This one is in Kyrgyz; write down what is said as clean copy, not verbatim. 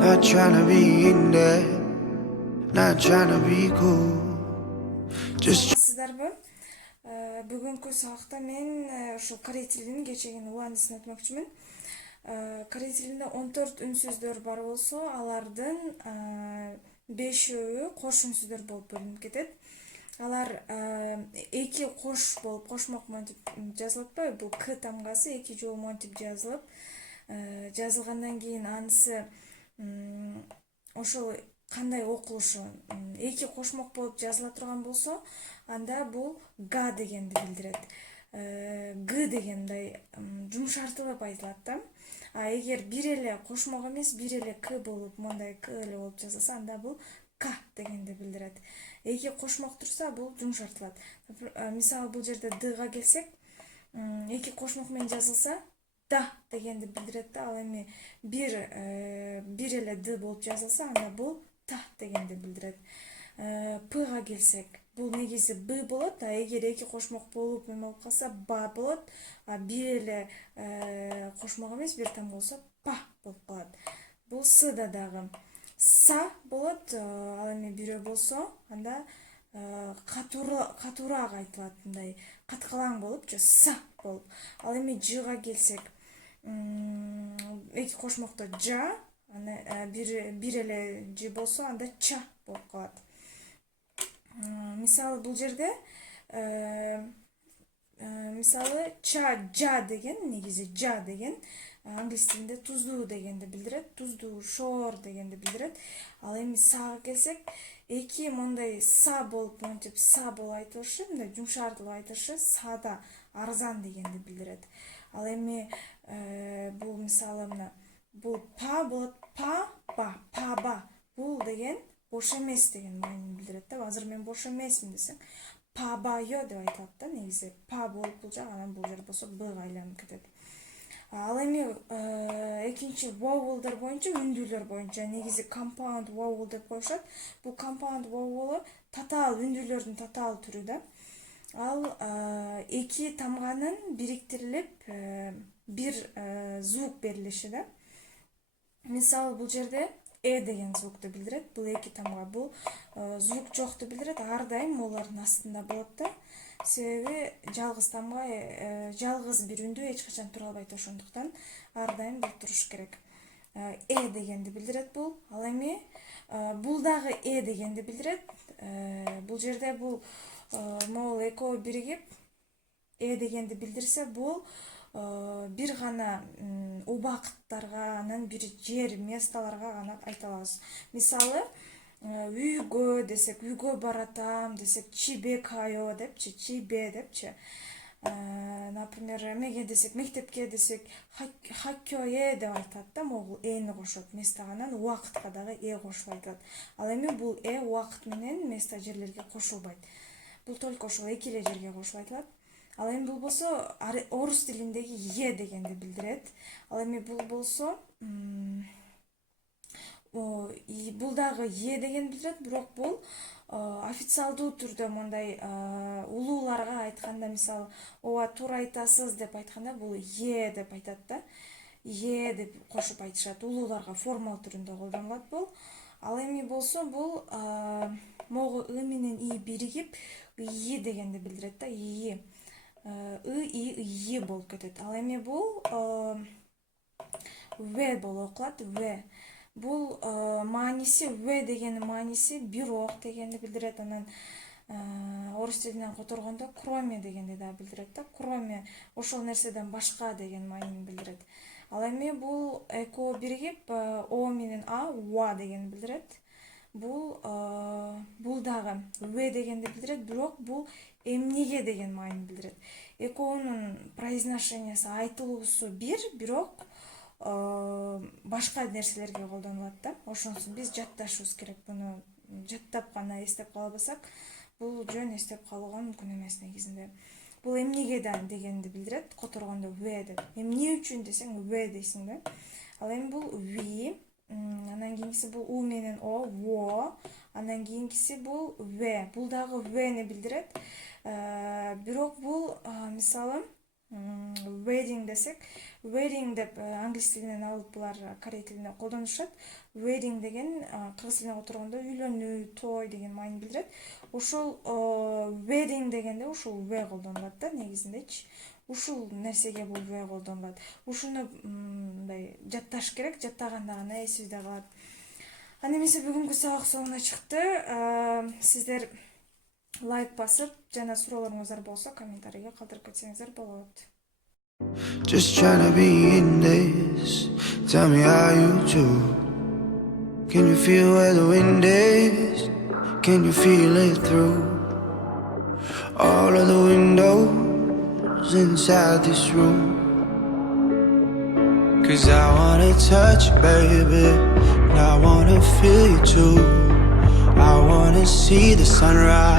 Not trying to be in there, not trying to be cool. Just Саламатсыздарбы? Бүгүнкү сабакта мен ушул корей тилинин кечегин уландысын өтмөкчүмүн. Корей тилинде 14 үнсүздөр бар болсо, алардын 5-өө кош үнсүздөр болуп бөлүнүп кетет. Алар эки кош болуп кошмок монтип жазылат атпайбы? Бул к тамгасы эки жолу монтип жазылып, жазылгандан кийин анысы ошол кандай окулушу эки кошмок болуп жазыла турган болсо, анда бул га дегенди билдирет. Г деген мындай жумшартылып айтылат да. А эгер бир эле кошмок эмес, бир эле к болуп, мындай к эле болуп жазылса, анда бул к дегенди билдирет. Эки кошмок турса, бул жумшартылат. Мисалы бул жерде дга келсек, эки кошмок менен жазылса, да дегенди билдирет да. Ал эми бир эле д болуп жазылса, анда бул та дегенди билдирет. Пга келсек, бул негизи б болот, а эгер эки кошмок болуп эме болуп калса, ба болот, а бир эле кошмок эмес, бир там болсо, па болуп калат. Бул сда дагы са болот, ал эми бирөө болсо, анда катуураак айтылат, мындай каткалаң болупчу, са болуп. Ал эми жга келсек, эки кошмокто жа, бир эле ж болсо, анда ча болуп калат. Мисалы бул жерде мисалы жа деген, негизи жа деген англис тилинде туздуу дегенди билдирет, туздуу, шоор дегенди билдирет. Ал эми сага келсек, эки мондай са болуп, монтип са болуп айтылышы, мындай жумшартылып айтылышы, сада арзан дегенди билдирет. Ал эми бул мисалы мына бул па болот, па ба. Бул деген бош эмес деген маанини билдирет да. Азыр мен бош эмесмин десең, па байо деп айтылат да. Негизи па болуп бул жак, анан бул жер болсо бга айланып кетет. Ал эми экинчи vowelдер боюнча, үндүүлөр боюнча негизи compound vowel деп коюшат. Бул compound vowel татаал үндүүлөрдүн татаал түрү да. Ал эки тамганын бириктирилип бир звук берилиши да. Мисалы бул жерде деген звукту билдирет. Бул эки тамга, бул звук жокту билдирет. Ар дайым олардын астында болот да. Себеби жалгыз тамга, жалгыз бир үндүү эч качан тура албайт, ошондуктан ар дайым бул туруш керек. Дегенди билдирет бул. Ал эми бул дагы дегенди билдирет. Бул жерде бул могул экөө биригип дегенди билдирсе, бул бир гана убакыттарга, анан бир жер, месталарга гана айта алабыз. Мисалы, үйгө десек, үйгө баратам десек, чибе кайо депчи, чибе депчи. Например, эмеге десек, мектепке десек, хаккёе деп айтат да, могул эни кошот местага, анан убакытка дагы кошулуп айтылат. Ал эми бул убакыт менен место, жерлерге кошулбайт. Бул только ошол эки эле жерге кошулуп айтылат. Ал эми бул болсо орус тилиндеги дегенди билдирет. Ал эми бул болсо бул дагы деген билдирет, бирок бул официалдуу түрдө мындай улууларга айтканда, мисалы, ооба туура айтасыз деп айтканда, бул деп айтат да. Деп кошуп айтышат, улууларга формал түрүндө колдонулат бул. Ал эми болсо бул могу менен биригип дегенди билдирет да. Болуп кетет. Ал эми бул болуп окулат, Бул мааниси, дегенин мааниси бирок дегенди билдирет. Анан орус тилинен которгондо кроме дегенди да билдирет да. Кроме, ошол нерседен башка деген маанини билдирет. Ал эми бул экөө биригип о менен уа дегенди билдирет. Бул дагы дегенди билдирет, бирок бул эмнеге деген маанини билдирет. Экөөнүн произношениясы, айтылуусу бирок башка нерселерге колдонулат да. Ошонусун биз жатташыбыз керек. Буну жаттап гана эстеп кала албасак, бул жөн эстеп калууга мүмкүн эмес негизинде. Бул эмнеге дегенди билдирет, которгондо деп. Эмне үчүн десең дейсиң да. Ал эми бул анан кийинкиси бул у менен во, анан кийинкиси бул бул дагы ни билдирет. Бирок бул мисалы wedding desek, wedding деп англис тилинен алып булар корей тилине колдонушат. Wedding деген кыргыз тилине отургондо үйлөнүү, той деген маани билдирет. Ошол wedding дегенде ушул в колдонулат да негизиндечи. Ушул нерсеге бул в колдонулат. Ушуну мындай жатташ керек, жаттаганда гана эсибизде калат. Аны эмесе бүгүнкү сабак соңуна чыкты. Сиздер лайк басып, жана суроолоруңуздар болсо комментарийге калтырып кетсеңиздер болот. Just trying to be in this. Tell me how you do. Can you feel where the wind is? Can you feel it through all of the windows inside this room? 'Cause I wanna touch you, baby, and I wanna feel you too. I wanna see the sunrise.